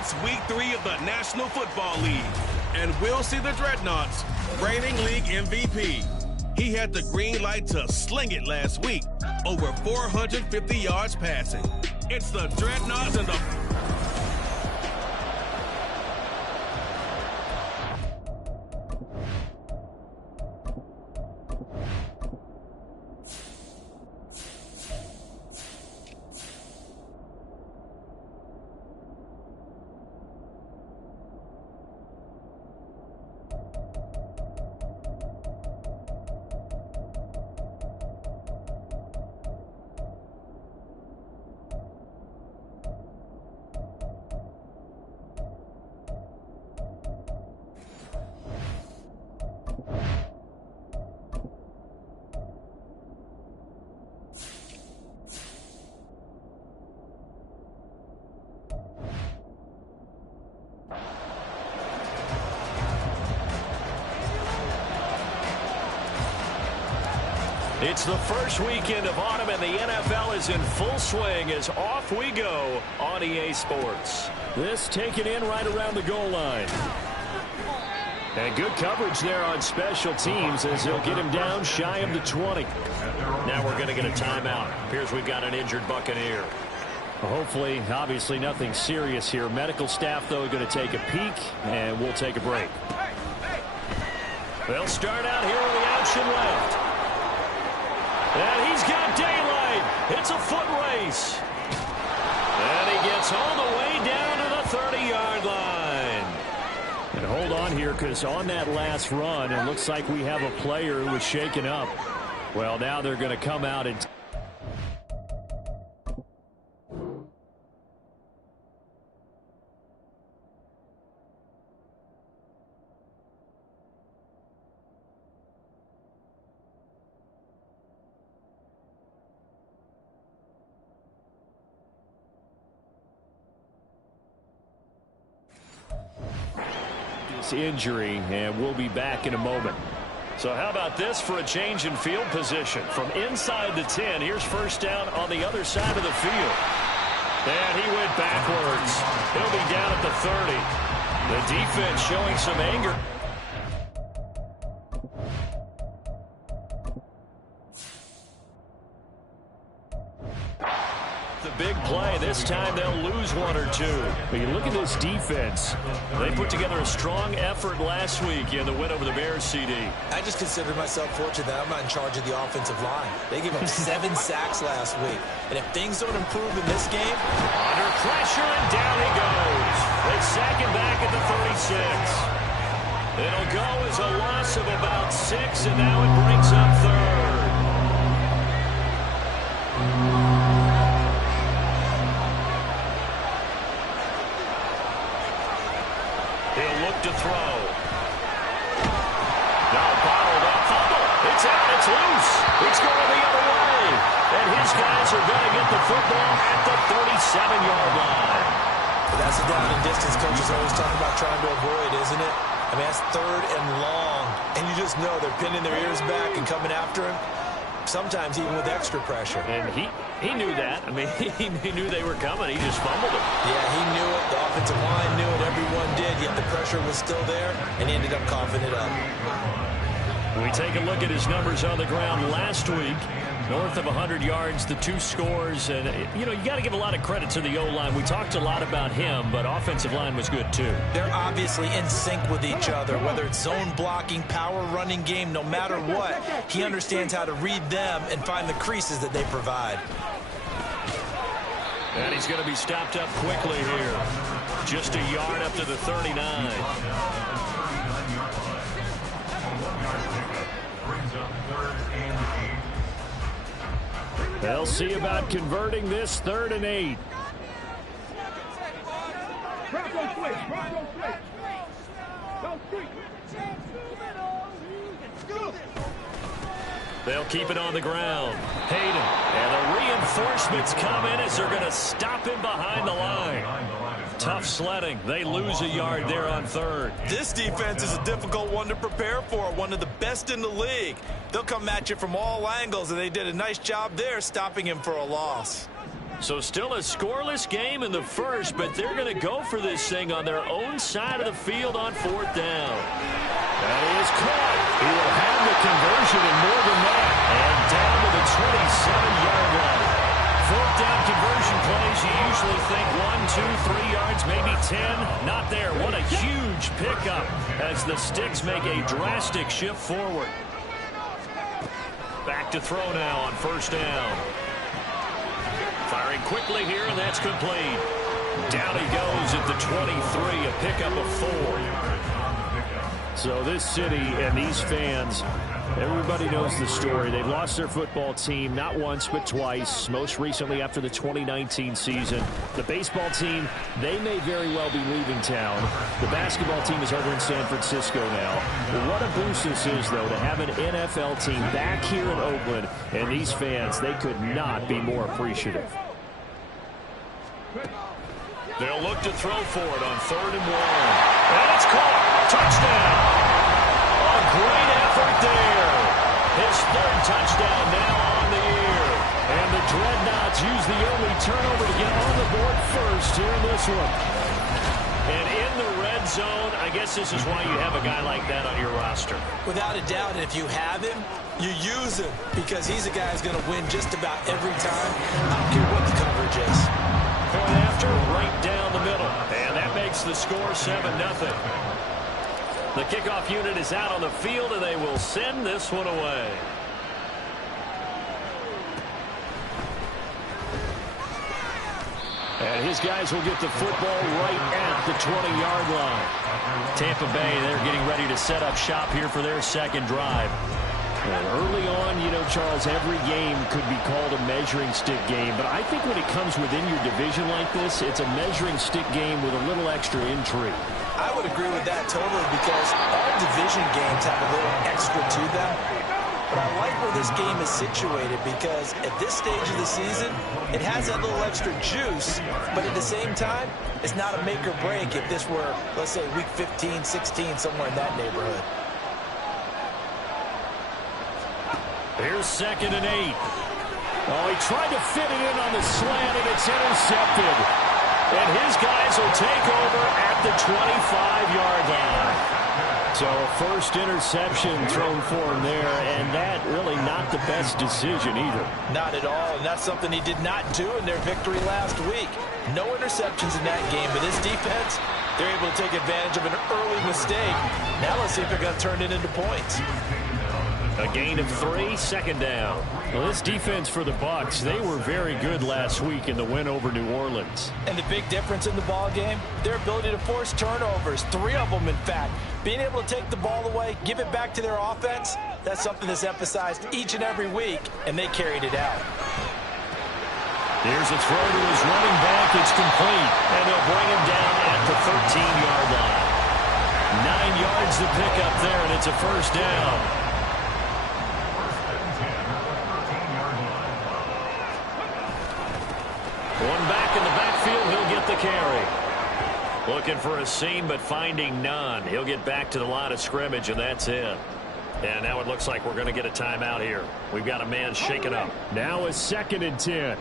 It's week 3 of the National Football League, and we'll see the Dreadnoughts, reigning league MVP. He had the green light to sling it last week, over 450 yards passing. It's the Dreadnoughts and the... It's the first weekend of autumn, and the NFL is in full swing as off we go on EA Sports. This taken in right around the goal line. And good coverage there on special teams as they'll get him down shy of the 20. Now we're going to get a timeout. Appears we've got an injured Buccaneer. Hopefully, obviously nothing serious here. Medical staff, though, going to take a peek, and we'll take a break. They'll start out here with the option left. And he's got daylight. It's a foot race. And he gets all the way down to the 30-yard line. And hold on here, because on that last run, it looks like we have a player who was shaken up. Well, now they're going to come out and... injury, and we'll be back in a moment. So how about this for a change in field position? From inside the 10, here's first down on the other side of the field. And he went backwards. He'll be down at the 30. The defense showing some anger. Big play. This time they'll lose one or two. But you look at this defense. They put together a strong effort last week in the win over the Bears, CD. I just consider myself fortunate that I'm not in charge of the offensive line. They gave up 7 sacks last week. And if things don't improve in this game... Under pressure, and down he goes. They sack him back at the 36. It'll go as a loss of about 6, and now it brings up third. To throw. Now bottled up. Fumble. It's out. It's loose. It's going the other way. And his guys are going to get the football at the 37-yard line. But that's a down and distance coaches always talk about trying to avoid, isn't it? I mean, that's 3rd and long. And you just know they're pinning their ears back and coming after him. Sometimes even with extra pressure. And he knew that. I mean, he knew they were coming. He just fumbled it. Yeah, he knew it. The offensive line knew it. Everyone did. Yet the pressure was still there, and he ended up coughing it up. We take a look at his numbers on the ground last week. North of 100 yards, the 2 scores. And, you know, you got to give a lot of credit to the O-line. We talked a lot about him, but offensive line was good, too. They're obviously in sync with each other, whether it's zone blocking, power running game, no matter what. He understands how to read them and find the creases that they provide. And he's going to be stopped up quickly here. Just a yard up to the 39. They'll see about converting this 3rd and 8. They'll keep it on the ground. Hayden. And the reinforcements come in as they're going to stop him behind the line. Tough sledding. They lose a yard there on 3rd. This defense is a difficult one to prepare for. One of the best in the league. They'll come at you from all angles, and they did a nice job there stopping him for a loss. So still a scoreless game in the first, but they're going to go for this thing on their own side of the field on 4th down. That is caught. He will have the conversion and more than that. And down to the 27-yard line. 4th down conversion plays, you usually think 1, 2, 3 yards, maybe 10. Not there. What a huge pickup as the Sticks make a drastic shift forward. Back to throw now on 1st down. Firing quickly here, and that's complete. Down he goes at the 23, a pickup of 4. So this city and these fans, everybody knows the story. They've lost their football team not once but twice, most recently after the 2019 season. The baseball team, they may very well be leaving town. The basketball team is over in San Francisco now. But what a boost this is, though, to have an NFL team back here in Oakland. And these fans, they could not be more appreciative. They'll look to throw for it on 3rd and 1. And it's caught. Touchdown. A great effort there. His 3rd touchdown now on the year. And the Dreadnoughts use the only turnover to get on the board first here in this one. And in the red zone, I guess this is why you have a guy like that on your roster. Without a doubt, and if you have him, you use him because he's a guy who's going to win just about every time. I don't care what the coverage is. Point after, right down the middle. And that makes the score 7-0. The kickoff unit is out on the field, and they will send this one away. And his guys will get the football right at the 20-yard line. Tampa Bay, they're getting ready to set up shop here for their second drive. And early on, you know, Charles, every game could be called a measuring stick game. But I think when it comes within your division like this, it's a measuring stick game with a little extra intrigue. I would agree with that totally because all division games have a little extra to them. But I like where this game is situated because at this stage of the season, it has that little extra juice, but at the same time, it's not a make or break if this were, let's say, week 15, 16, somewhere in that neighborhood. Here's 2nd and 8. Oh, he tried to fit it in on the slant, and it's intercepted. And his guys will take over at the 25-yard line. So a first interception thrown for him there, and that really not the best decision either. Not at all, and that's something he did not do in their victory last week. No interceptions in that game, but this defense, they're able to take advantage of an early mistake. Now let's see if they're going to turn it into points. A gain of 3, 2nd down. Well, this defense for the Bucs, they were very good last week in the win over New Orleans. And the big difference in the ball game, their ability to force turnovers, 3 of them in fact. Being able to take the ball away, give it back to their offense, that's something that's emphasized each and every week, and they carried it out. There's a throw to his running back. It's complete, and they'll bring him down at the 13-yard line. 9 yards to pick up there, and it's a first down. One back in the backfield, he'll get the carry. Looking for a seam, but finding none. He'll get back to the line of scrimmage, and that's it. And now it looks like we're going to get a timeout here. We've got a man shaken up. Now a 2nd and 10.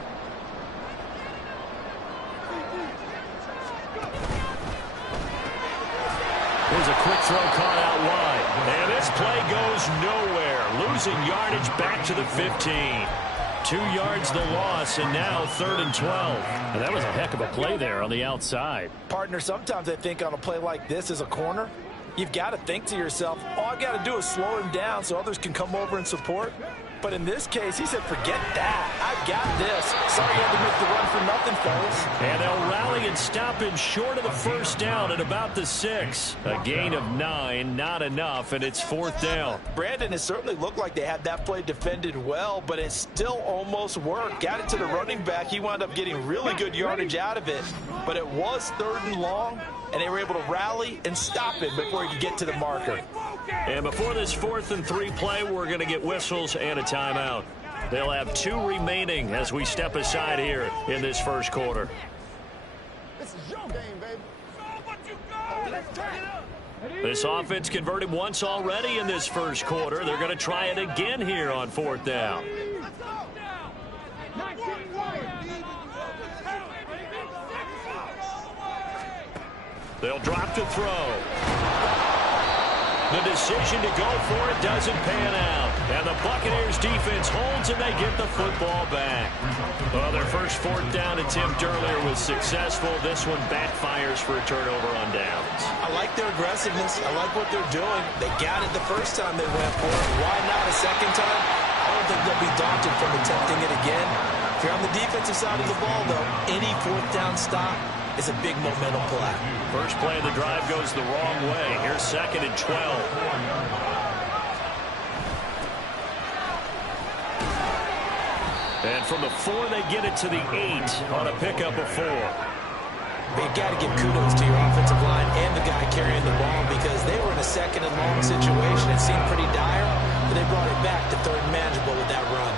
Here's a quick throw caught out wide. And this play goes nowhere. Losing yardage back to the 15. 2 yards the loss, and now 3rd and 12. And that was a heck of a play there on the outside. Partner, sometimes I think on a play like this as a corner, you've got to think to yourself, all I've got to do is slow him down so others can come over and support. But in this case, he said, forget that. I've got this. Sorry you had to make the run for nothing, fellas. And they'll rally and stop him short of the first down at about the 6. A gain of 9, not enough, and it's 4th down. Brandon, it certainly looked like they had that play defended well, but it still almost worked. Got it to the running back. He wound up getting really good yardage out of it. But it was 3rd and long, and they were able to rally and stop him before he could get to the marker. And before this 4th and 3 play, we're going to get whistles and a timeout. They'll have 2 remaining as we step aside here in this first quarter. This is your game, baby. Let's turn it up. This offense converted once already in this first quarter. They're going to try it again here on 4th down. They'll drop to throw. The decision to go for it doesn't pan out. And the Buccaneers defense holds and they get the football back. Well, their first fourth down attempt earlier was successful. This one backfires for a turnover on downs. I like their aggressiveness. I like what they're doing. They got it the first time they went for it. Why not a second time? I don't think they'll be daunted from attempting it again. If you're on the defensive side of the ball, though, any fourth down stop is a big momentum play. First play of the drive goes the wrong way. Here's 2nd and 12. And from the 4, they get it to the 8 on a pickup of 4. But you got to give kudos to your offensive line and the guy carrying the ball because they were in a 2nd and long situation. It seemed pretty dire, but they brought it back to 3rd and manageable with that run.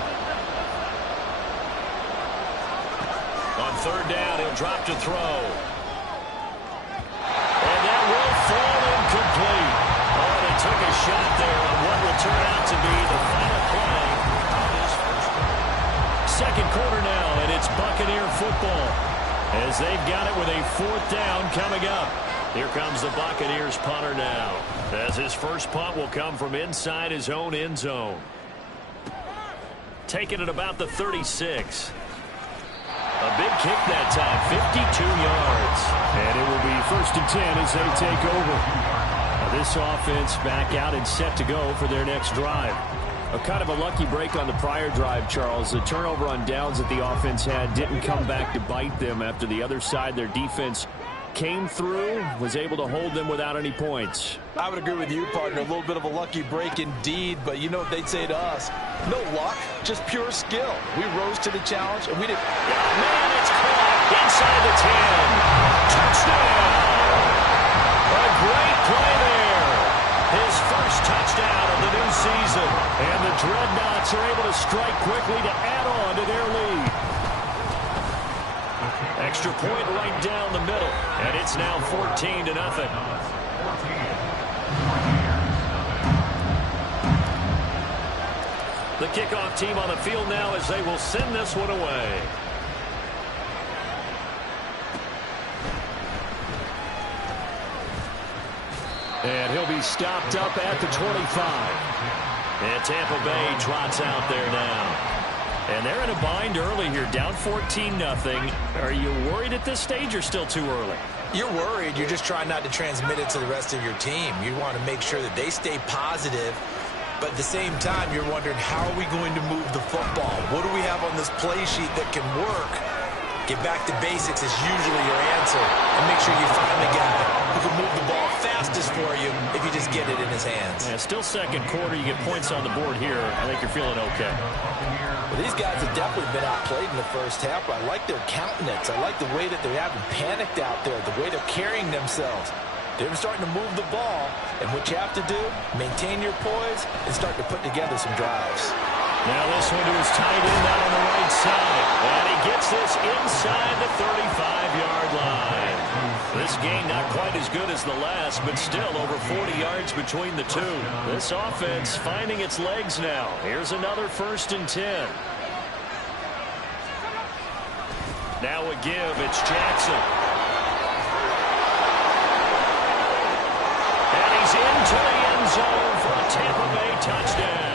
On 3rd down, he'll drop to throw. And that will fall incomplete. Oh, they took a shot there on what will turn out to be the final play. Second quarter now, and it's Buccaneer football as they've got it with a 4th down coming up. Here comes the Buccaneers punter now, as his first punt will come from inside his own end zone. Taking it about the 36. A big kick that time, 52 yards. And it will be 1st and 10 as they take over. Now this offense back out and set to go for their next drive. A kind of a lucky break on the prior drive, Charles. The turnover on downs that the offense had didn't come back to bite them after the other side. Their defense came through, was able to hold them without any points. I would agree with you, partner. A little bit of a lucky break indeed, but you know what they'd say to us? No luck, just pure skill. We rose to the challenge, and we didn't... Man, it's caught inside the 10. Touchdown! A great play there. His first touchdown of the new season. And the Dreadnoughts are able to strike quickly to add on to their lead. Extra point right down the middle. And it's now 14-0. The kickoff team on the field now as they will send this one away. And he'll be stopped up at the 25. And Tampa Bay trots out there now. And they're in a bind early here, down 14-0. Are you worried at this stage or still too early? You're worried. You're just trying not to transmit it to the rest of your team. You want to make sure that they stay positive. But at the same time, you're wondering, how are we going to move the football? What do we have on this play sheet that can work? Get back to basics is usually your answer. And make sure you find the guy who can move the ball fastest for you if you just get it in his hands. Yeah, still second quarter. You get points on the board here. I think you're feeling okay. Well, these guys have definitely been outplayed in the first half. I like their countenance. I like the way that they haven't panicked out there, the way they're carrying themselves. They're starting to move the ball, and what you have to do, maintain your poise and start to put together some drives. Now this one to his tight end out on the right side. And he gets this inside the 35-yard line. This game not quite as good as the last, but still over 40 yards between the two. This offense finding its legs now. Here's another 1st and 10. Now a give. It's Jackson. And he's into the end zone for a Tampa Bay touchdown.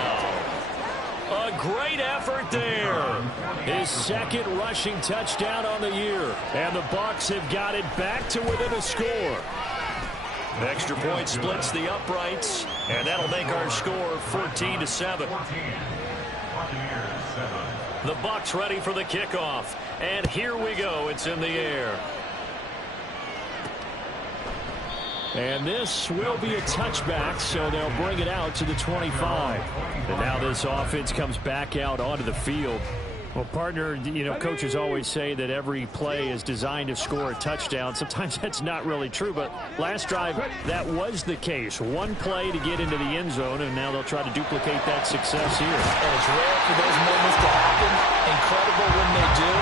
A great effort there. His 2nd rushing touchdown on the year. And the Bucs have got it back to within a score. Extra point splits the uprights. And that'll make our score 14-7. The Bucs ready for the kickoff. And here we go. It's in the air. And this will be a touchback, so they'll bring it out to the 25. And now this offense comes back out onto the field. Well, partner, you know, coaches always say that every play is designed to score a touchdown. Sometimes that's not really true, but last drive, that was the case. One play to get into the end zone, and now they'll try to duplicate that success here. And it's rare for those moments to happen. Incredible when they do.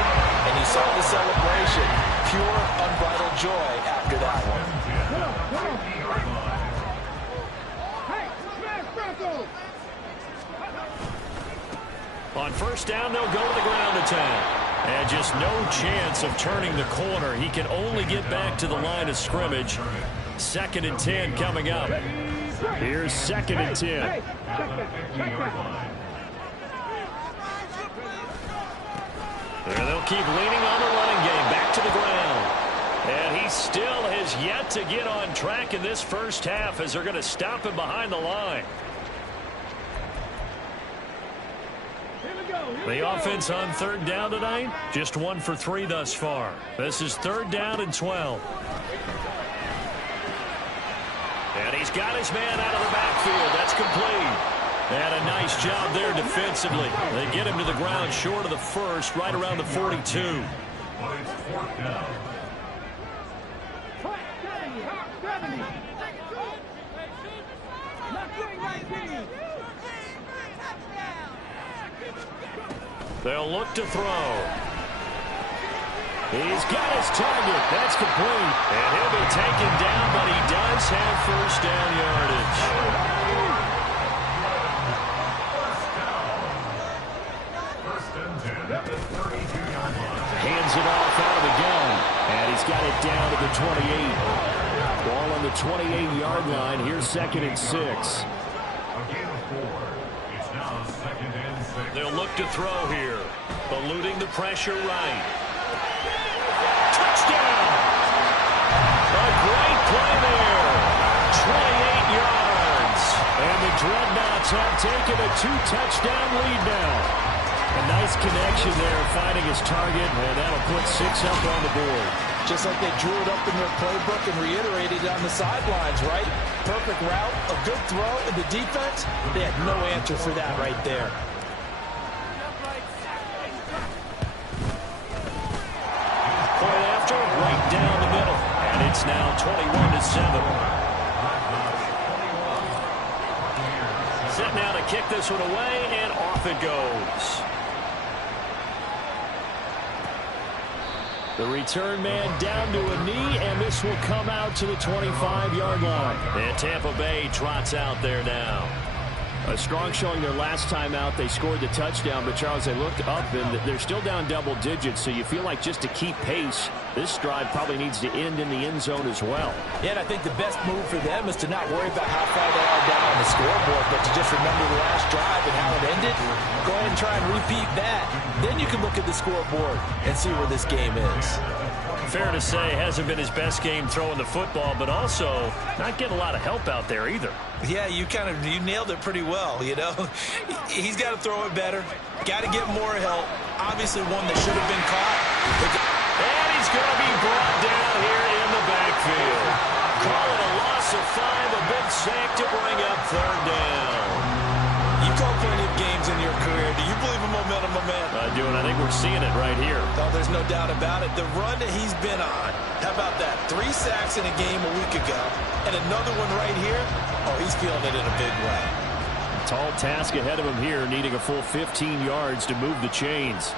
And you saw the celebration. Pure, unbridled joy after that one. On 1st down, they'll go to the ground attack. And just no chance of turning the corner. He can only get back to the line of scrimmage. 2nd and 10 coming up. Here's 2nd and 10. And they'll keep leaning on the running game. Back to the ground. And he still has yet to get on track in this first half as they're going to stop him behind the line. The offense on 3rd down tonight, just 1 for 3 thus far. This is 3rd down and 12. And he's got his man out of the backfield. That's complete. And a nice job there defensively. They get him to the ground short of the first, right around the 42. They'll look to throw. He's got his target. That's complete. And he'll be taken down, but he does have first down yardage. Hands it off out of the gun. And he's got it down to the 28. Ball on the 28-yard line. Here's 2nd and 6. They'll look to throw here. Eluding the pressure right. Touchdown! A great play there. 28 yards. And the Dreadnoughts have taken a 2-touchdown lead now. A nice connection there, finding his target, and that'll put 6 up on the board. Just like they drew it up in their playbook and reiterated it on the sidelines, right? Perfect route, a good throw, and the defense, they had no answer for that right there. Point after, right down the middle. And it's now 21-7. Set now to kick this one away, and off it goes. The return man down to a knee, and this will come out to the 25-yard line. And Tampa Bay trots out there now. A strong showing their last time out. They scored the touchdown, but, Charles, they looked up, and they're still down double digits, so you feel like just to keep pace, this drive probably needs to end in the end zone as well. Yeah, and I think the best move for them is to not worry about how far they are down on the scoreboard, but to just remember the last drive and how it ended. Go ahead and try and repeat that. Then you can look at the scoreboard and see where this game is. Fair to say, hasn't been his best game throwing the football, but also not getting a lot of help out there either. Yeah, you nailed it pretty well, you know. He's got to throw it better. Got to get more help. Obviously one that should have been caught. And he's going to be brought down here in the backfield. Call it a loss of 5, a big sack to bring up 3rd down. You've called plenty of games in your career. Do you believe in momentum, my man? I do, and I think we're seeing it right here. Oh, there's no doubt about it. The run that he's been on, how about that? 3 sacks in a game a week ago, and another one right here. Oh, he's feeling it in a big way. Tall task ahead of him here, needing a full 15 yards to move the chains.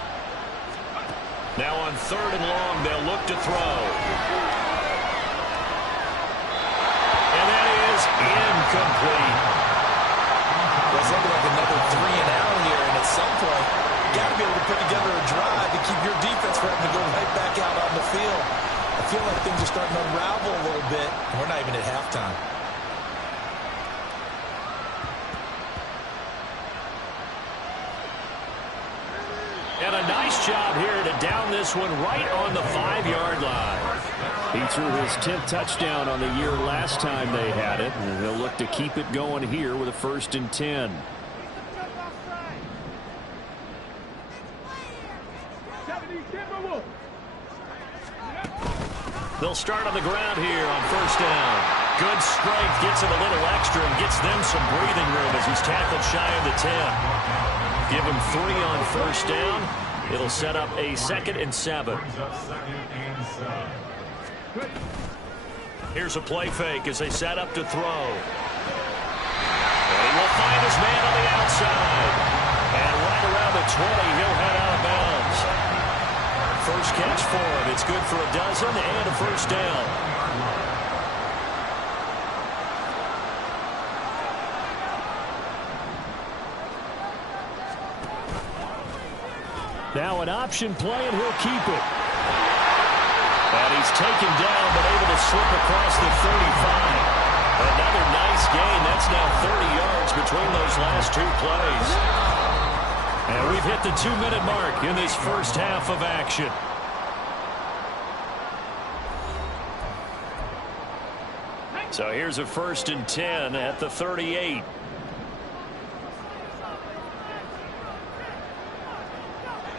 Now on 3rd and long, they'll look to throw. And that is incomplete. It's looking like another 3 and out here, and at some point, you got to be able to put together a drive to keep your defense from having to go right back out on the field. I feel like things are starting to unravel a little bit, and we're not even at halftime. And a nice job here to down this one right on the 5-yard line. He threw his 10th touchdown on the year last time they had it, and he'll look to keep it going here with a 1st and 10. They'll start on the ground here on 1st down. Good strength, gets him a little extra and gets them some breathing room as he's tackled shy of the 10. Give him 3 on 1st down. It'll set up a 2nd and 7. Here's a play fake as they set up to throw. And he will find his man on the outside. And right around the 20, he'll head out of bounds. First catch for him. It's good for a dozen and a 1st down. Now an option play, and he'll keep it. And he's taken down, but able to slip across the 35. Another nice gain. That's now 30 yards between those last two plays. And we've hit the 2-minute mark in this first half of action. So here's a 1st and 10 at the 38.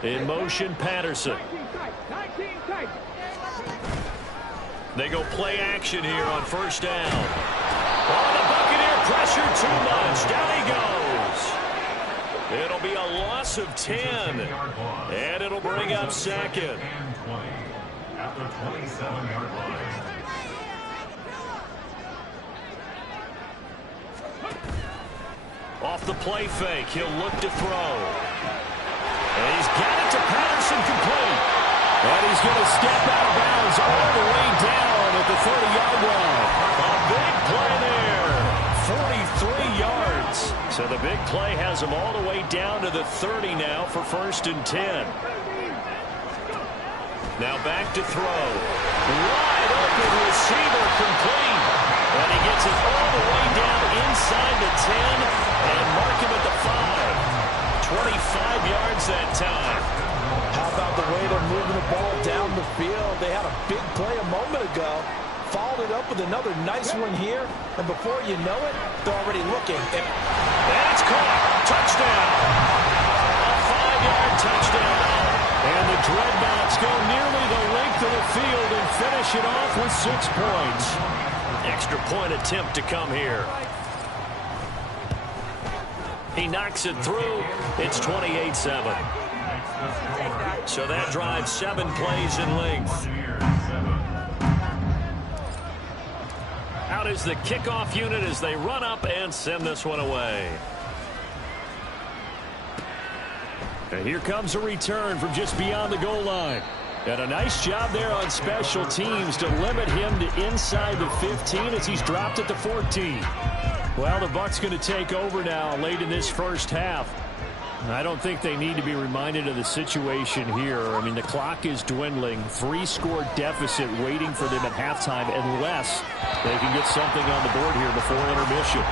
In motion, Patterson. They go play action here on 1st down. Oh, the Buccaneer pressure too much. Down he goes. It'll be a loss of 10. And it'll bring up 2nd. After 27-yard line. Off the play fake, he'll look to throw. And he's got it to Patterson, complete. And he's going to step out of bounds all the way down at the 30-yard line. A big play there. 43 yards. So the big play has him all the way down to the 30 now for 1st and 10. Now back to throw. Wide open receiver, complete. And he gets it all the way down inside the 10 and mark him at the 5. 25 yards that time. How about the way they're moving the ball down the field? They had a big play a moment ago. Followed it up with another nice one here. And before you know it, they're already looking. And it's caught. Touchdown. A 5-yard touchdown. And the Dreadnoughts go nearly the length of the field and finish it off with 6 points. Extra point attempt to come here. He knocks it through. It's 28-7. So that drives 7 plays in length. Out is the kickoff unit as they run up and send this one away. And here comes a return from just beyond the goal line. And a nice job there on special teams to limit him to inside the 15 as he's dropped at the 14. Well, the Bucs going to take over now late in this first half. I don't think they need to be reminded of the situation here. I mean, the clock is dwindling. 3-score deficit waiting for them at halftime unless they can get something on the board here before intermission.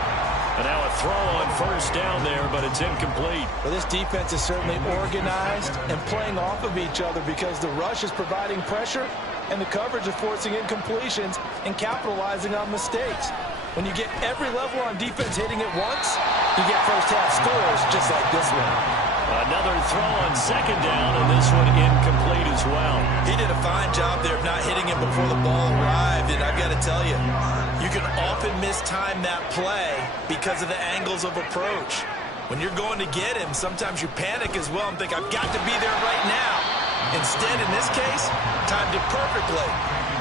And now a throw on 1st down there, but it's incomplete. Well, this defense is certainly organized and playing off of each other because the rush is providing pressure and the coverage is forcing incompletions and capitalizing on mistakes. When you get every level on defense hitting at once, you get first-half scores just like this one. Another throw on 2nd down, and this one incomplete as well. He did a fine job there of not hitting him before the ball arrived, and I've got to tell you, you can often mistime that play because of the angles of approach. When you're going to get him, sometimes you panic as well and think, I've got to be there right now. Instead, in this case, timed it perfectly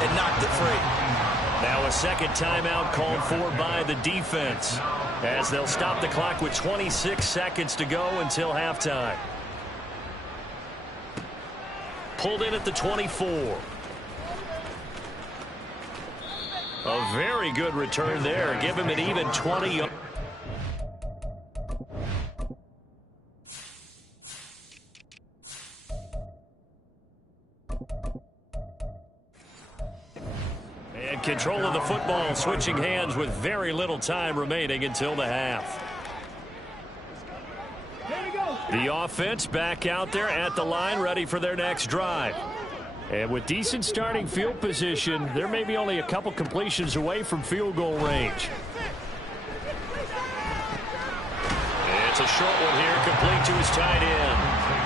and knocked it free. Now a 2nd timeout called for by the defense as they'll stop the clock with 26 seconds to go until halftime. Pulled in at the 24. A very good return there. Give him an even 20. And control of the football, switching hands with very little time remaining until the half. The offense back out there at the line, ready for their next drive. And with decent starting field position, they're maybe only a couple completions away from field goal range. It's a short one here, complete to his tight end.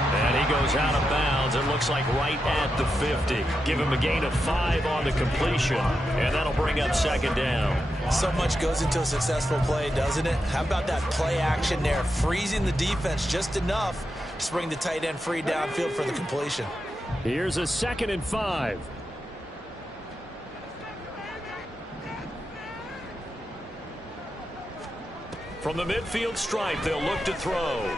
And he goes out of bounds, it looks like right at the 50. Give him a gain of 5 on the completion, and that'll bring up 2nd down. So much goes into a successful play, doesn't it? How about that play action there, freezing the defense just enough to bring the tight end free downfield for the completion. Here's a 2nd and 5. From the midfield stripe, they'll look to throw.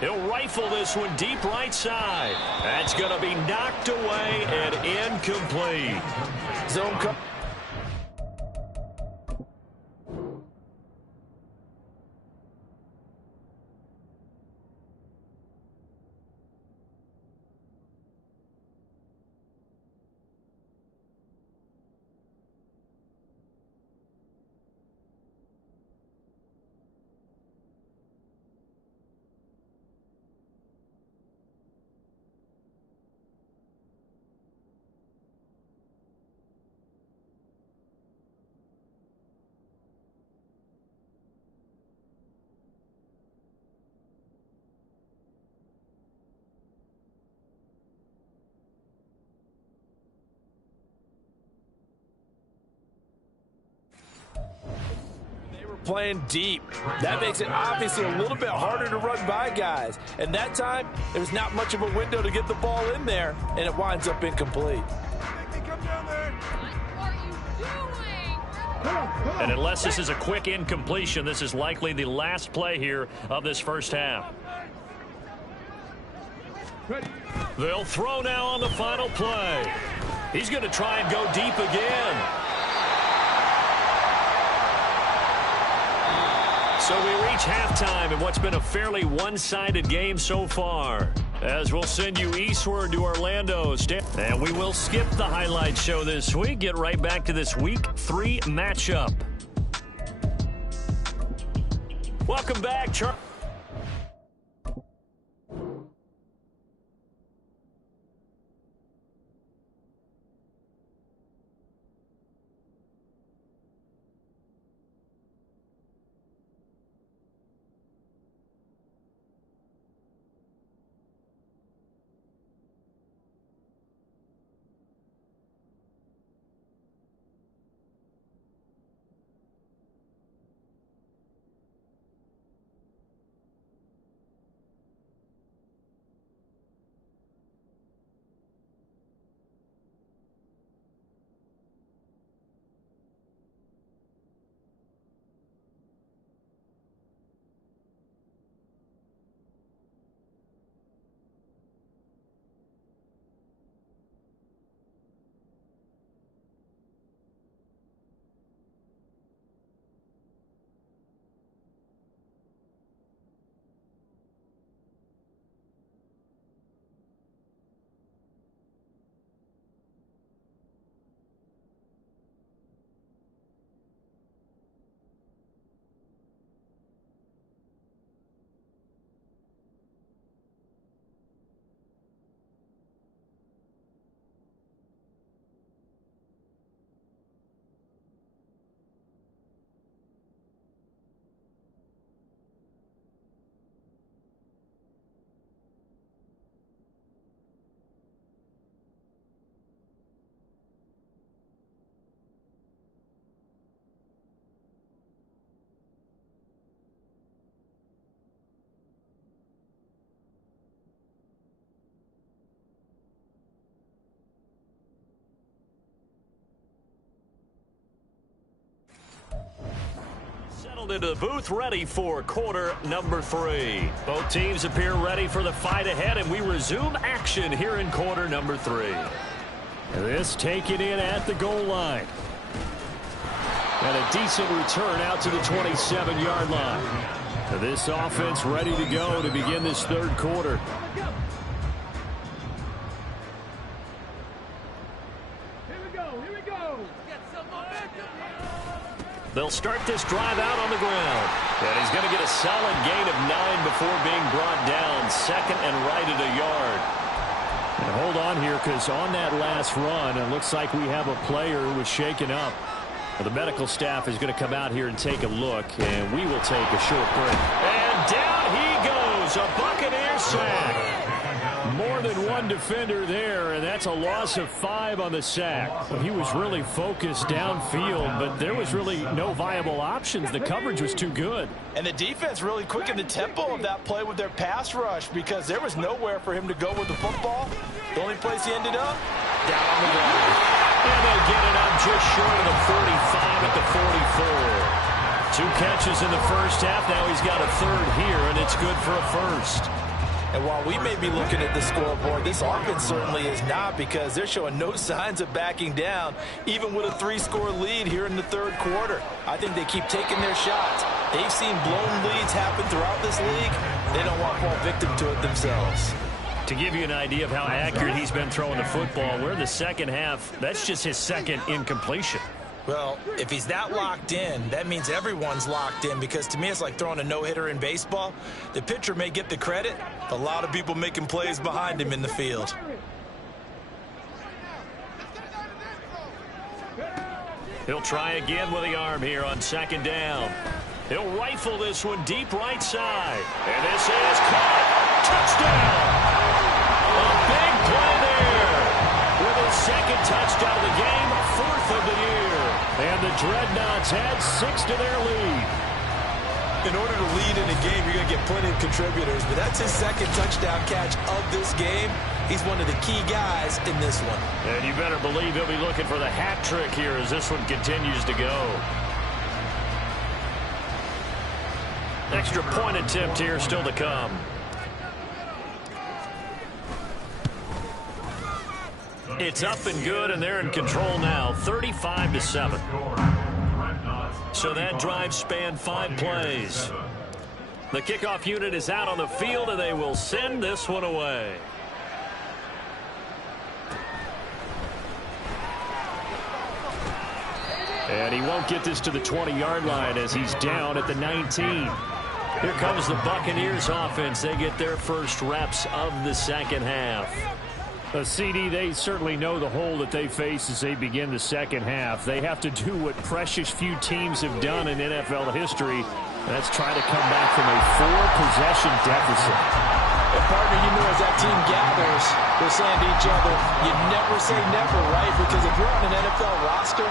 He'll rifle this one deep right side. That's going to be knocked away and incomplete. Zone cut. playing deep. That makes it obviously a little bit harder to run by guys. And that time, there's not much of a window to get the ball in there, and it winds up incomplete. And unless this is a quick incompletion, this is likely the last play here of this first half. They'll throw now on the final play. He's going to try and go deep again. So we reach halftime in what's been a fairly one-sided game so far, as we'll send you eastward to Orlando. And we will skip the highlight show this week. Get right back to this Week 3 matchup. Welcome back, Charlie. Into the booth, ready for quarter number 3. Both teams appear ready for the fight ahead, and we resume action here in quarter number 3. This taken in at the goal line. And a decent return out to the 27-yard line. This offense ready to go to begin this third quarter. They'll start this drive out on the ground. And he's going to get a solid gain of 9 before being brought down. Second and right at a yard. And hold on here, because on that last run, it looks like we have a player who was shaken up. The medical staff is going to come out here and take a look, and we will take a short break. And down he goes, a Buccaneer sack. More than one defender there, and that's a loss of 5 on the sack. Well, he was really focused downfield, but there was really no viable options. The coverage was too good. And the defense really quickened the tempo of that play with their pass rush, because there was nowhere for him to go with the football. The only place he ended up, down on the ground. And they get it up just short of the 45 at the 44. 2 catches in the first half. Now he's got a third here, and it's good for a first. And while we may be looking at the scoreboard, this offense certainly is not, because they're showing no signs of backing down, even with a 3-score lead here in the third quarter. I think they keep taking their shots. They've seen blown leads happen throughout this league. They don't want to fall victim to it themselves. To give you an idea of how accurate he's been throwing the football, we're in the second half. That's just his second incompletion. Well, if he's that locked in, that means everyone's locked in, because to me it's like throwing a no-hitter in baseball. The pitcher may get the credit, a lot of people making plays behind him in the field. He'll try again with the arm here on second down. He'll rifle this one deep right side. And this is caught. Touchdown! A big play there. With his second touchdown of the game, 4th of the year. And the Dreadnoughts add 6 to their lead. In order to lead in a game, you're going to get plenty of contributors, but that's his second touchdown catch of this game. He's one of the key guys in this one. And you better believe he'll be looking for the hat trick here as this one continues to go. Extra point attempt here still to come. It's up and good, and they're in control now, 35-7. So that drive spanned 5 plays. The kickoff unit is out on the field, and they will send this one away. And he won't get this to the 20-yard line as he's down at the 19. Here comes the Buccaneers offense. They get their first reps of the second half. CD, they certainly know the hole that they face as they begin the second half. They have to do what precious few teams have done in NFL history. That's try to come back from a 4-possession deficit. And partner, you know, as that team gathers, they're saying to each other, you never say never, right? Because if you're on an NFL roster,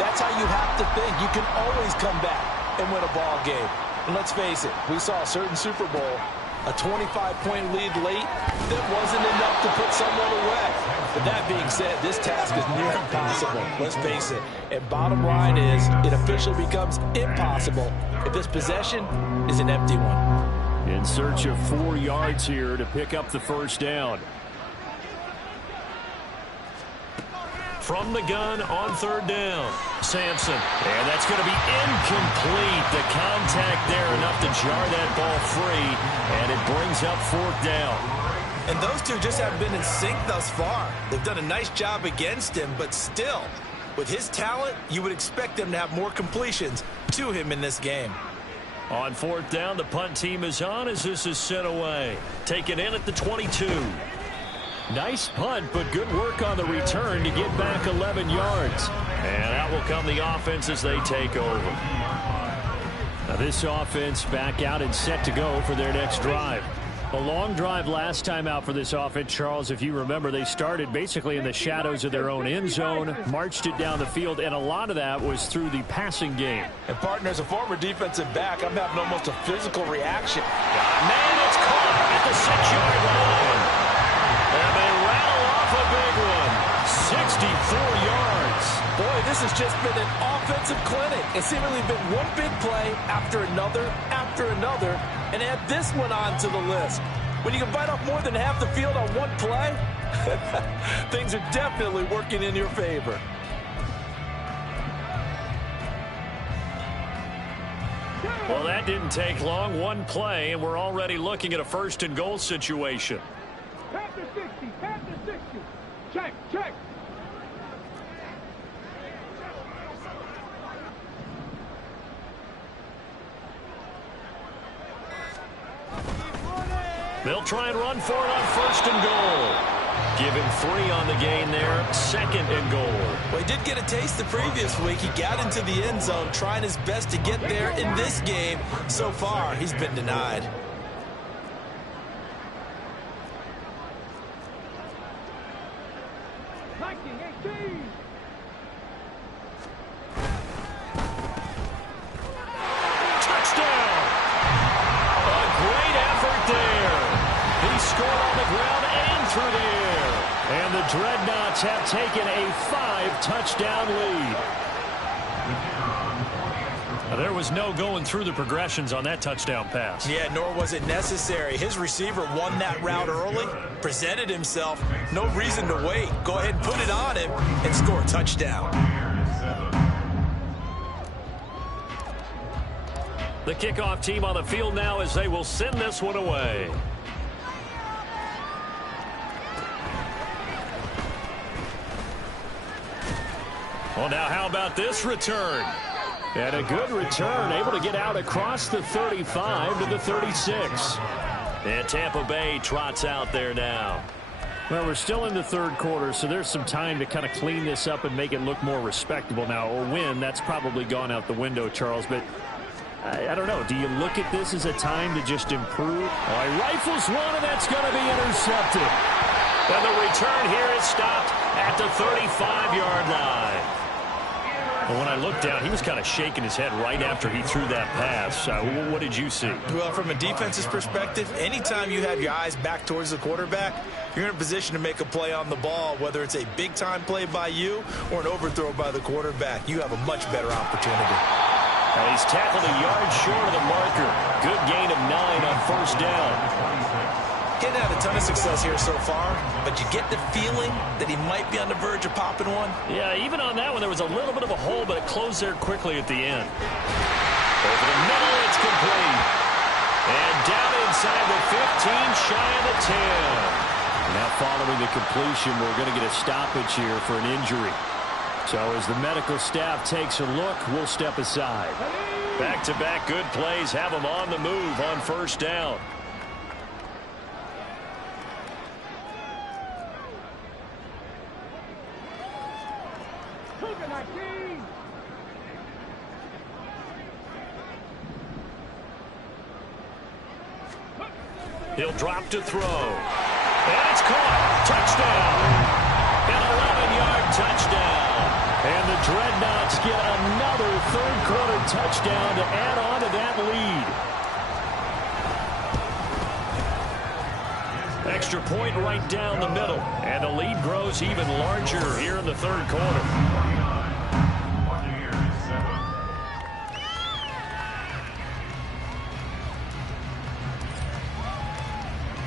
that's how you have to think. You can always come back and win a ball game. And let's face it, we saw a certain Super Bowl, a 25-point lead late, that wasn't enough to put someone away. But that being said, this task is near impossible. Let's face it. And bottom line is, it officially becomes impossible if this possession is an empty one. In search of 4 yards here to pick up the first down. From the gun on 3rd down, Sampson. And that's going to be incomplete. The contact there enough to jar that ball free, and it brings up 4th down. And those two just haven't been in sync thus far. They've done a nice job against him, but still, with his talent, you would expect them to have more completions to him in this game. On 4th down, the punt team is on as this is sent away. Taken in at the 22. Nice punt, but good work on the return to get back 11 yards. And out will come the offense as they take over. Now this offense back out and set to go for their next drive. A long drive last time out for this offense, Charles. If you remember, they started basically in the shadows of their own end zone, marched it down the field, and a lot of that was through the passing game. And partner, as a former defensive back, I'm having almost a physical reaction. Man, it's caught at the 6-yard line. And they rattle off a big one. 64 yards. Boy, this has just been an offensive clinic. It's seemingly been one big play after another, and add this one on to the list. When you can bite off more than half the field on one play, things are definitely working in your favor. Well, that didn't take long. One play, and we're already looking at a 1st and goal situation. Pass to 60, pass to 60. Check, check. They'll try and run for it on 1st and goal. Give him 3 on the gain there. 2nd and goal. Well, he did get a taste the previous week. He got into the end zone, trying his best to get there in this game. So far, he's been denied. And the Dreadnoughts have taken a 5-touchdown lead. Now, there was no going through the progressions on that touchdown pass. Yeah, nor was it necessary. His receiver won that route early, presented himself. No reason to wait. Go ahead and put it on him and score a touchdown. The kickoff team on the field now as they will send this one away. Well, now how about this return? And a good return, able to get out across the 35 to the 36. And Tampa Bay trots out there now. Well, we're still in the 3rd quarter, so there's some time to kind of clean this up and make it look more respectable now. Or win, that's probably gone out the window, Charles. But I don't know. Do you look at this as a time to just improve? Oh, he rifles one, and that's going to be intercepted. And the return here is stopped at the 35-yard line. Well, when I looked down, he was kind of shaking his head right after he threw that pass. What did you see? Well, from a defense's perspective, anytime you have your eyes back towards the quarterback, you're in a position to make a play on the ball, whether it's a big-time play by you or an overthrow by the quarterback. You have a much better opportunity. And he's tackled a yard short of the marker. Good gain of 9 on first down. He hasn't had a ton of success here so far, but you get the feeling that he might be on the verge of popping one. Yeah, even on that one, there was a little bit of a hole, but it closed there quickly at the end. Over the middle, it's complete. And down inside the 15, shy of the 10. Now following the completion, we're going to get a stoppage here for an injury. So as the medical staff takes a look, we'll step aside. Back-to-back good plays have him on the move on first down. He'll drop to throw. And it's caught. Touchdown. An 11-yard touchdown. And the Dreadnoughts get another third-quarter touchdown to add on to that lead. Extra point right down the middle. And the lead grows even larger here in the third quarter.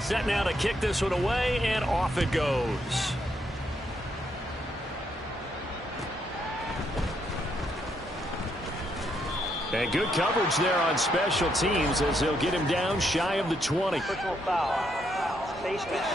Set now to kick this one away, and off it goes. And good coverage there on special teams as they'll get him down shy of the 20. Personal foul. Space defense.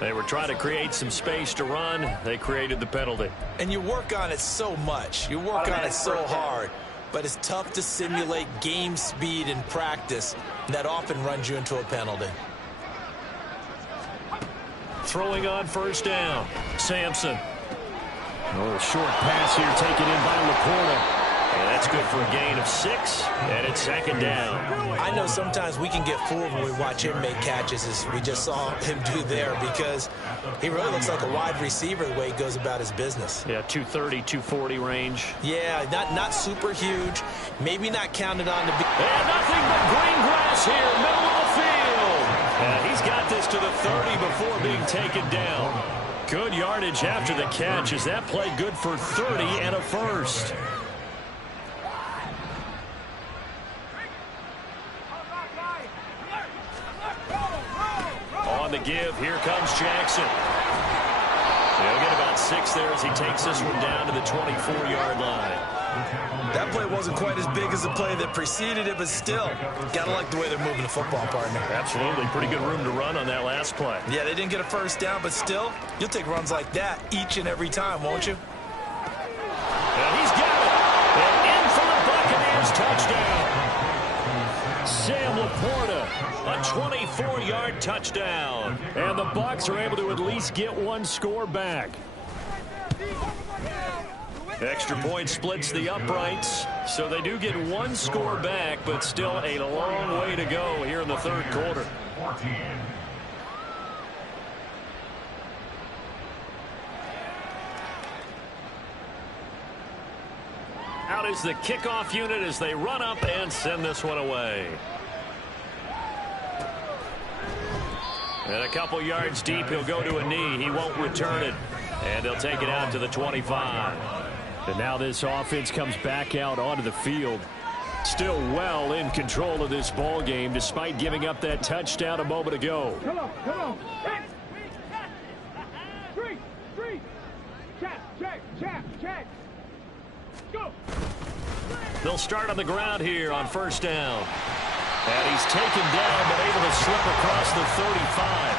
They were trying to create some space to run. They created the penalty. And you work on it so much. You work on it so hard. But it's tough to simulate game speed in practice. That often runs you into a penalty. Throwing on first down. Sampson. Oh, a short pass here taken in by Laporta. And that's good for a gain of 6, and it's second down. I know sometimes we can get fooled when we watch him make catches, as we just saw him do there, because he really looks like a wide receiver the way he goes about his business. Yeah, 230, 240 range. Yeah, not super huge. Maybe not counted on to be. And nothing but green grass here, middle of the field. And he's got this to the 30 before being taken down. Good yardage after the catch. Is that play good for 30 and a first? On the give, here comes Jackson. He'll get about 6 there as he takes this one down to the 24-yard line. That play wasn't quite as big as the play that preceded it, but still, gotta like the way they're moving the football, partner. Absolutely. Pretty good room to run on that last play. Yeah, they didn't get a first down, but still, you'll take runs like that each and every time, won't you? And he's got it. And in for the Buccaneers touchdown. Sam Laporta, a 24-yard touchdown. And the Bucs are able to at least get one score back. Extra point splits the uprights, so they do get one score back, but still a long way to go here in the third quarter. 14. Out is the kickoff unit as they run up and send this one away. And a couple yards deep, he'll go to a knee. He won't return it, and they'll take it out to the 25. And now this offense comes back out onto the field. Still well in control of this ball game despite giving up that touchdown a moment ago. Come on. Three. Check. Go. They'll start on the ground here on first down. And he's taken down but able to slip across the 35.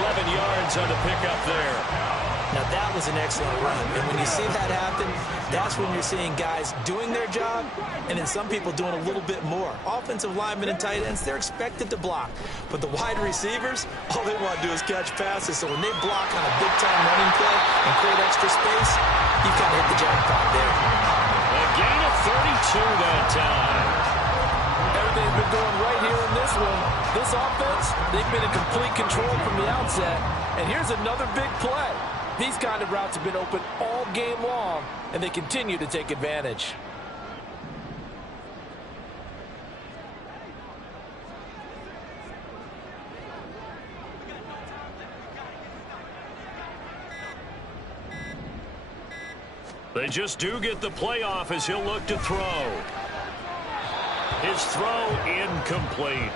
11 yards on the pickup there. Now, that was an excellent run. And when you see that happen, that's when you're seeing guys doing their job and then some people doing a little bit more. Offensive linemen and tight ends, they're expected to block. But the wide receivers, all they want to do is catch passes. So when they block on a big-time running play and create extra space, you've kind of hit the jackpot there. A gain of 32 that time. Everything's been going right here in this one. This offense, they've been in complete control from the outset. And here's another big play. These kind of routes have been open all game long, and they continue to take advantage. They just do get the playoff as he'll look to throw. His throw incomplete.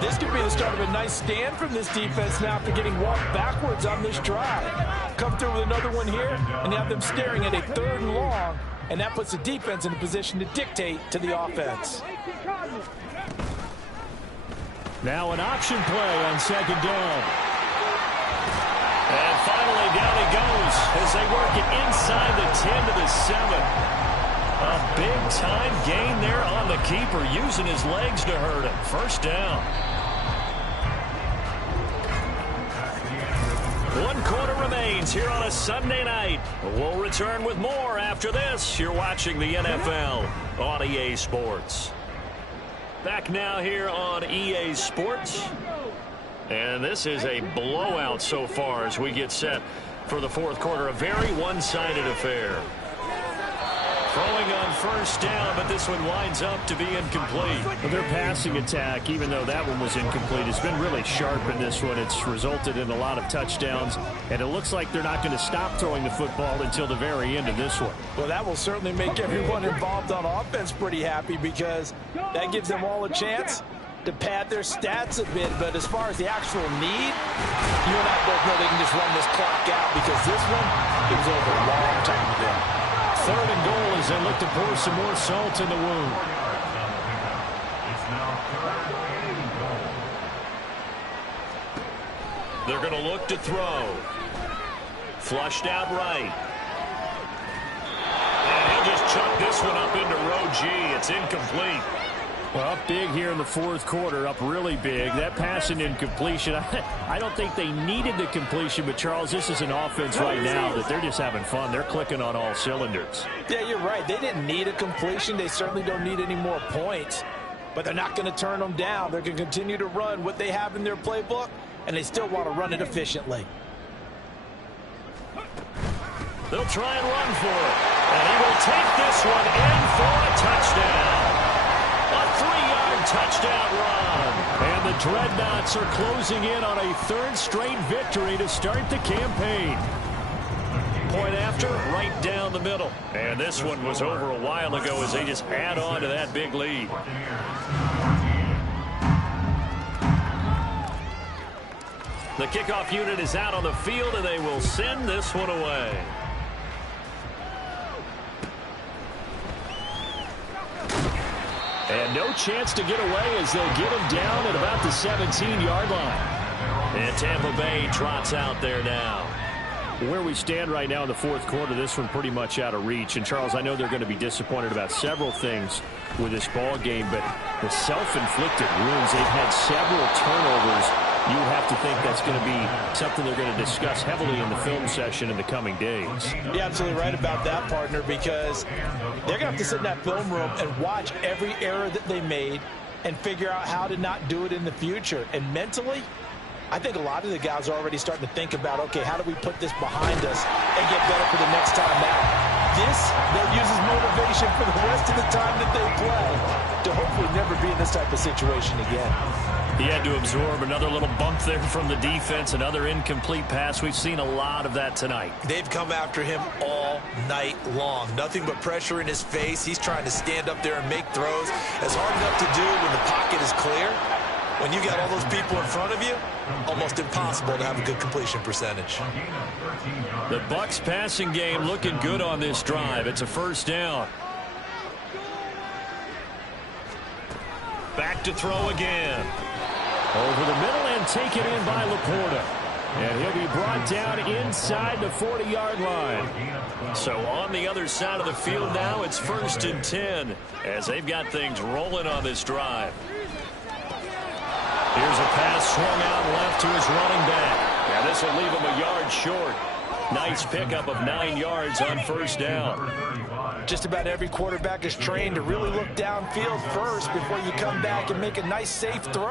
This could be the start of a nice stand from this defense now after getting walked backwards on this drive. Come through with another one here, and you have them staring at a 3rd and long, and that puts the defense in a position to dictate to the offense. Now an option play on 2nd down. And finally down he goes as they work it inside the 10 to the 7. A big-time gain there on the keeper, using his legs to hurt him. 1st down. 1 quarter remains here on a Sunday night. We'll return with more after this. You're watching the NFL on EA Sports. Back now here on EA Sports. And this is a blowout so far as we get set for the 4th quarter. A very one-sided affair. Throwing on 1st down, but this one winds up to be incomplete. Well, their passing attack, even though that one was incomplete, has been really sharp in this one. It's resulted in a lot of touchdowns, and it looks like they're not going to stop throwing the football until the very end of this one. Well, that will certainly make everyone involved on offense pretty happy, because that gives them all a chance to pad their stats a bit. But as far as the actual need, you and I both know they can just run this clock out, because this one is over a long time ago. 3rd and goal as they look to pour some more salt in the wound. It's now 3rd and goal. They're going to look to throw. Flushed out right. And he'll just chuck this one up into row G. It's incomplete. Well, up big here in the 4th quarter, up really big. That pass and incompletion, I don't think they needed the completion, but Charles, this is an offense right now that they're just having fun. They're clicking on all cylinders. Yeah, you're right. They didn't need a completion. They certainly don't need any more points, but they're not going to turn them down. They're going to continue to run what they have in their playbook, and they still want to run it efficiently. They'll try and run for it, and he will take this one in for a touchdown. A 3-yard touchdown run. And the Dreadnoughts are closing in on a 3rd straight victory to start the campaign. Point after, right down the middle. And this one was over a while ago as they just add on to that big lead. The kickoff unit is out on the field, and they will send this one away. And no chance to get away as they'll get him down at about the 17-yard line. And Tampa Bay trots out there now. Where we stand right now in the 4th quarter, this one pretty much out of reach. And, Charles, I know they're going to be disappointed about several things with this ball game, but the self-inflicted wounds, they've had several turnovers. You have to think that's going to be something they're going to discuss heavily in the film session in the coming days. You're absolutely right about that, partner, because they're going to have to sit in that film room and watch every error that they made and figure out how to not do it in the future. And mentally, I think a lot of the guys are already starting to think about, okay, how do we put this behind us and get better for the next time out? This, they'll use as motivation for the rest of the time that they play to hopefully never be in this type of situation again. He had to absorb another little bump there from the defense, another incomplete pass. We've seen a lot of that tonight. They've come after him all night long. Nothing but pressure in his face. He's trying to stand up there and make throws. It's hard enough to do when the pocket is clear. When you got all those people in front of you, almost impossible to have a good completion percentage. The Bucs passing game looking good on this drive. It's a 1st down. Back to throw again. Over the middle and taken in by Laporta. And he'll be brought down inside the 40-yard line. So on the other side of the field now, it's 1st and 10 as they've got things rolling on this drive. Here's a pass swung out left to his running back. And this will leave him a yard short. Nice pickup of 9 yards on 1st down. Just about every quarterback is trained to really look downfield first before you come back and make a nice, safe throw.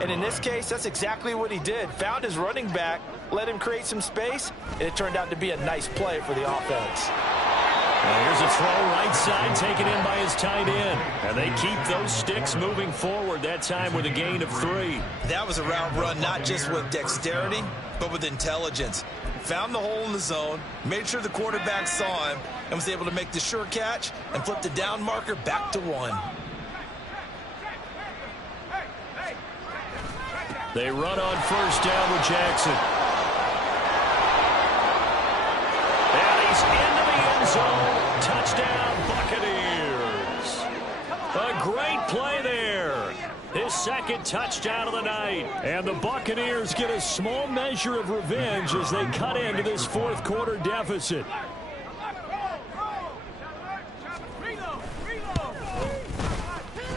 And in this case, that's exactly what he did. Found his running back, let him create some space, and it turned out to be a nice play for the offense. Well, here's a throw right side taken in by his tight end. And they keep those sticks moving forward, that time with a gain of 3. That was a route run not just with dexterity, but with intelligence. Found the hole in the zone, made sure the quarterback saw him, and was able to make the sure catch and flip the down marker back to 1. They run on first down with Jackson. And he's into the end zone. Touchdown, Buccaneers. A great play there. His second touchdown of the night. And the Buccaneers get a small measure of revenge as they cut into this fourth quarter deficit.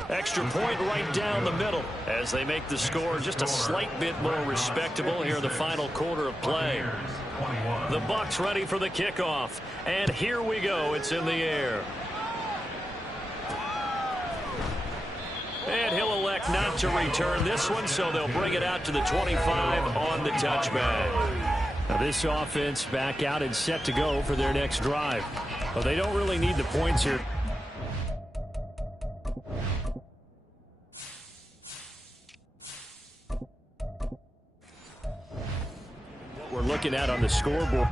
Extra point right down the middle as they make the score just a slight bit more respectable here in the final quarter of play. The Bucs ready for the kickoff. And here we go. It's in the air. And he'll elect not to return this one, so they'll bring it out to the 25 on the touchback. Now this offense back out and set to go for their next drive. Well, they don't really need the points here. What we're looking at on the scoreboard.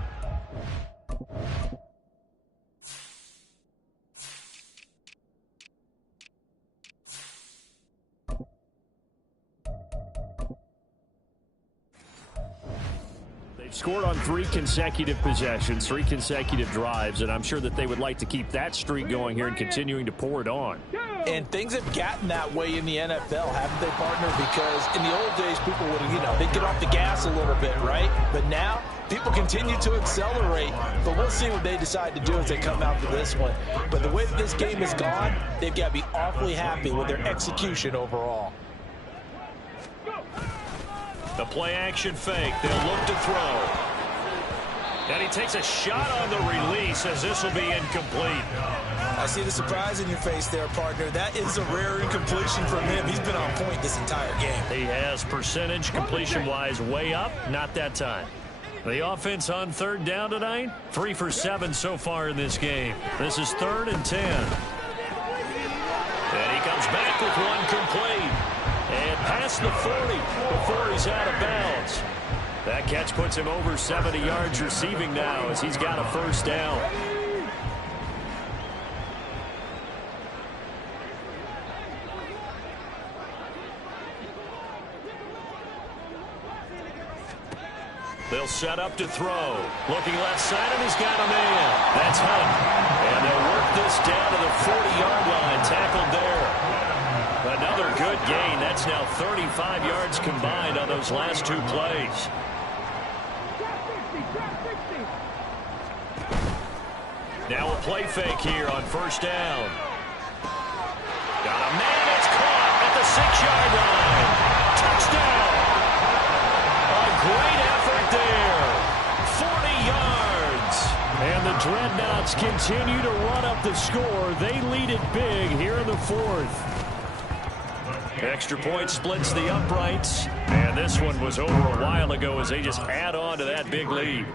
Scored on 3 consecutive possessions, 3 consecutive drives, and I'm sure that they would like to keep that streak going here and continuing to pour it on. And things have gotten that way in the NFL, haven't they, partner? Because in the old days, people would, they'd get off the gas a little bit, right? But now, people continue to accelerate, but we'll see what they decide to do as they come out for this one. But the way that this game has gone, they've got to be awfully happy with their execution overall. The play-action fake. They'll look to throw. And he takes a shot on the release as this will be incomplete. I see the surprise in your face there, partner. That is a rare incompletion from him. He's been on point this entire game. He has percentage completion-wise way up. Not that time. The offense on third down tonight, 3 for 7 so far in this game. This is 3rd and 10. And he comes back with one complete. And past the 40 before he's out of bounds. That catch puts him over 70 yards receiving now as he's got a first down. They'll set up to throw. Looking left side, and he's got a man. That's Hunt. And they'll work this down to the 40-yard line. Tackled there. Another good gain. That's now 35 yards combined on those last 2 plays. Now a play fake here on first down. Got a man that's caught at the 6-yard line. Touchdown. A great effort there. 40 yards. And the Dreadnoughts continue to run up the score. They lead it big here in the 4th. Extra point splits the uprights. And this one was over a while ago as they just add on to that big lead.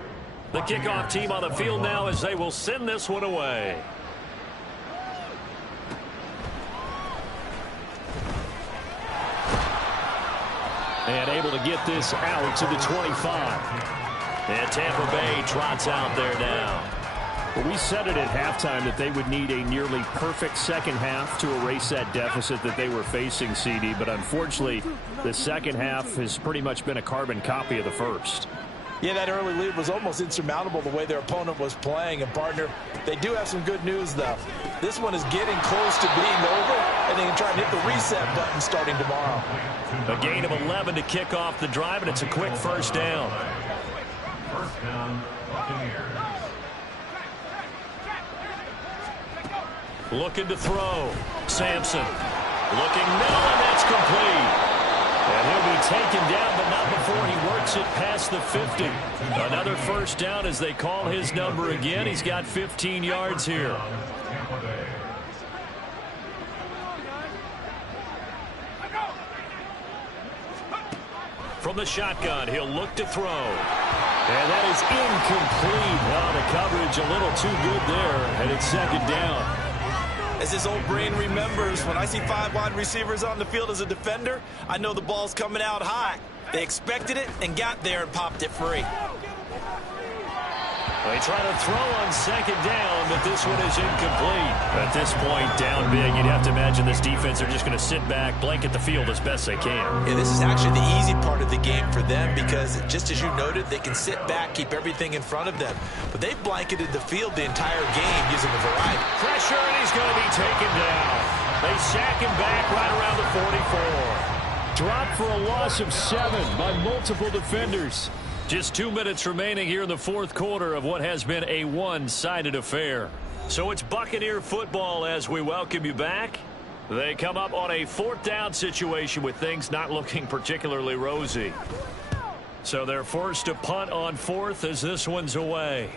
The kickoff team on the field now as they will send this one away. And able to get this out to the 25. And Tampa Bay trots out there now. Well, we said it at halftime that they would need a nearly perfect second half to erase that deficit that they were facing, CD. But unfortunately, the second half has pretty much been a carbon copy of the first. Yeah, that early lead was almost insurmountable the way their opponent was playing. And, partner, they do have some good news, though. This one is getting close to being over, and they can try and hit the reset button starting tomorrow. A gain of 11 to kick off the drive, and it's a quick first down. First down, Buccaneers. Looking to throw. Sampson. Looking middle, and that's complete. And he'll be taken down, but not before he works it past the 50. Another first down as they call his number again. He's got 15 yards here. from the shotgun. He'll look to throw. And that is incomplete. Well, the coverage a little too good there, and it's second down. As his old brain remembers, when I see 5 wide receivers on the field as a defender, I know the ball's coming out high. They expected it and got there and popped it free. They try to throw on second down, but this one is incomplete. At this point, down big, you'd have to imagine this defense are just going to sit back, blanket the field as best they can. Yeah, this is actually the easy part of the game for them because, just as you noted, they can sit back, keep everything in front of them. But they've blanketed the field the entire game using a variety. Pressure, and he's going to be taken down. They sack him back right around the 44. Dropped for a loss of 7 by multiple defenders. Just 2 minutes remaining here in the fourth quarter of what has been a one-sided affair. So it's Buccaneer football as we welcome you back. They come up on a 4th down situation with things not looking particularly rosy. So they're forced to punt on 4th as this one's away.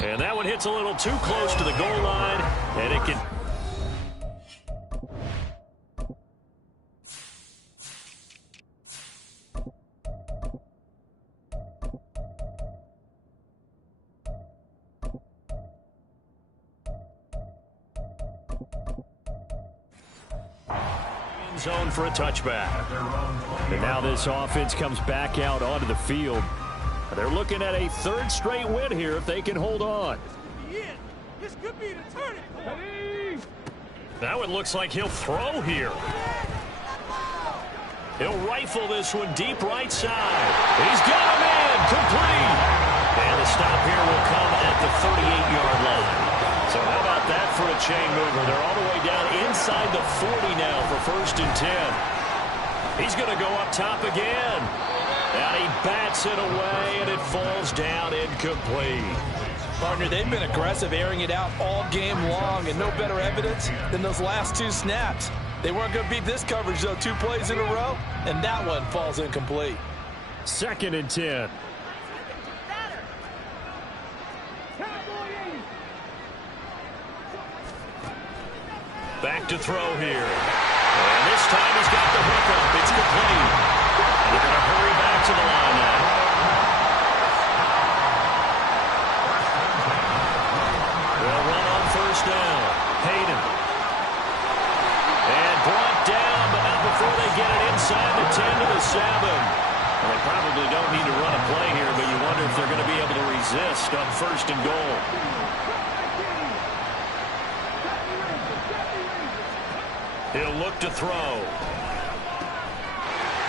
And that one hits a little too close to the goal line, and it can... zone for a touchback. And now this offense comes back out onto the field. They're looking at a 3rd straight win here if they can hold on. This could be the turning point. That one looks like he'll throw here. He'll rifle this one deep right side. He's got him in, complete. And the stop here will come at the 38-yard line. So how about that for a chain mover? They're all the way down inside the 40 now for 1st and 10. He's going to go up top again. And he bats it away, and it falls down incomplete. Partner, they've been aggressive, airing it out all game long, and no better evidence than those last 2 snaps. They weren't going to beat this coverage, though, 2 plays in a row, and that one falls incomplete. 2nd and 10. Back to throw here. And this time he's got the hook up. It's complete. And they're going to hurry back to the line now. They'll run on 1st down. Hayden. And brought down, but not before they get it inside the 10 to the 7. Well, they probably don't need to run a play here, but you wonder if they're going to be able to resist on 1st and goal. He'll look to throw.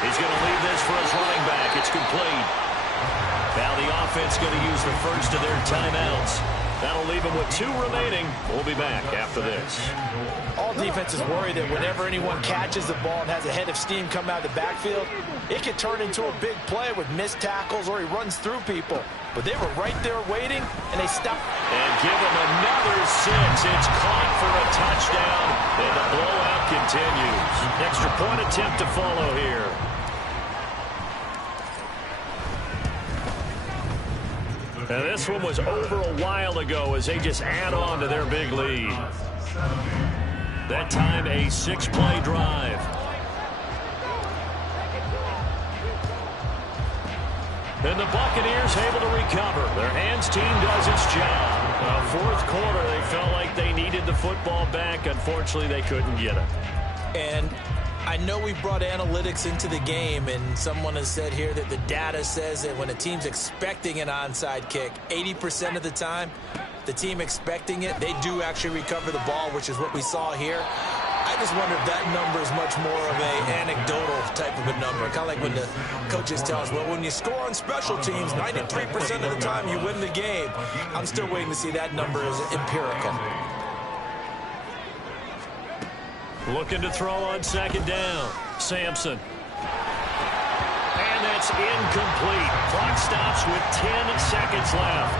He's going to leave this for his running back. It's complete. Now the offense going to use the first of their timeouts. That'll leave them with 2 remaining. We'll be back after this. All defenses worry that whenever anyone catches the ball and has a head of steam come out of the backfield, it can turn into a big play with missed tackles or he runs through people. But they were right there waiting, and they stopped. And give him another 6. It's caught for a touchdown, and the blowout continues. Extra point attempt to follow here. And this one was over a while ago as they just add on to their big lead. That time a 6-play drive. And the Buccaneers able to recover. Their hands team does its job. 4th quarter, they felt like they needed the football back. Unfortunately, they couldn't get it. And I know we brought analytics into the game, and someone has said here that the data says that when a team's expecting an onside kick, 80% of the time, the team expecting it, they do actually recover the ball, which is what we saw here. I just wonder if that number is much more of an anecdotal type of a number. Kind of like when the coaches tell us, well, when you score on special teams, 93% of the time you win the game. I'm still waiting to see that number as empirical. Looking to throw on 2nd down. Sampson. And that's incomplete. Clock stops with 10 seconds left.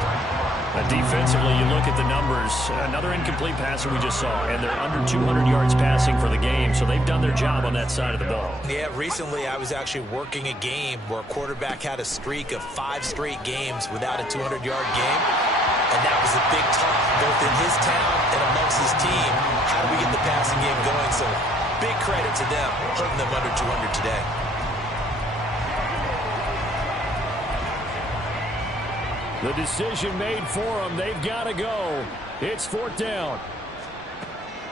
Defensively, you look at the numbers. Another incomplete pass that we just saw, and they're under 200 yards passing for the game, so they've done their job on that side of the ball. Yeah, recently I was actually working a game where a quarterback had a streak of 5 straight games without a 200-yard game, and that was a big talk, both in his town and amongst his team. How do we get the passing game going? So big credit to them, holding them under 200 today. The decision made for them. They've got to go. It's 4th down.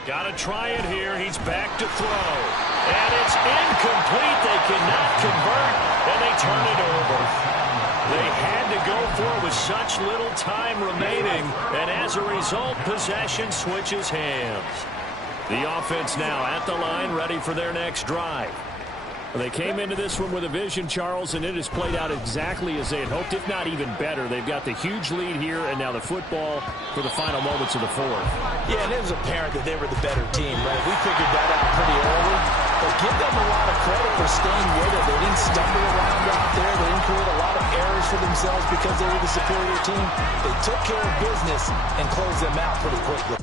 Got to try it here. He's back to throw. And it's incomplete. They cannot convert, and they turn it over. They had to go for it with such little time remaining, and as a result, possession switches hands. The offense now at the line, ready for their next drive. They came into this one with a vision, Charles, and it has played out exactly as they had hoped, if not even better. They've got the huge lead here, and now the football for the final moments of the 4th. Yeah, and it was apparent that they were the better team, right? We figured that out pretty early, but give them a lot of credit for staying with it. They didn't stumble around out there. They didn't create a lot of errors for themselves because they were the superior team. They took care of business and closed them out pretty quickly.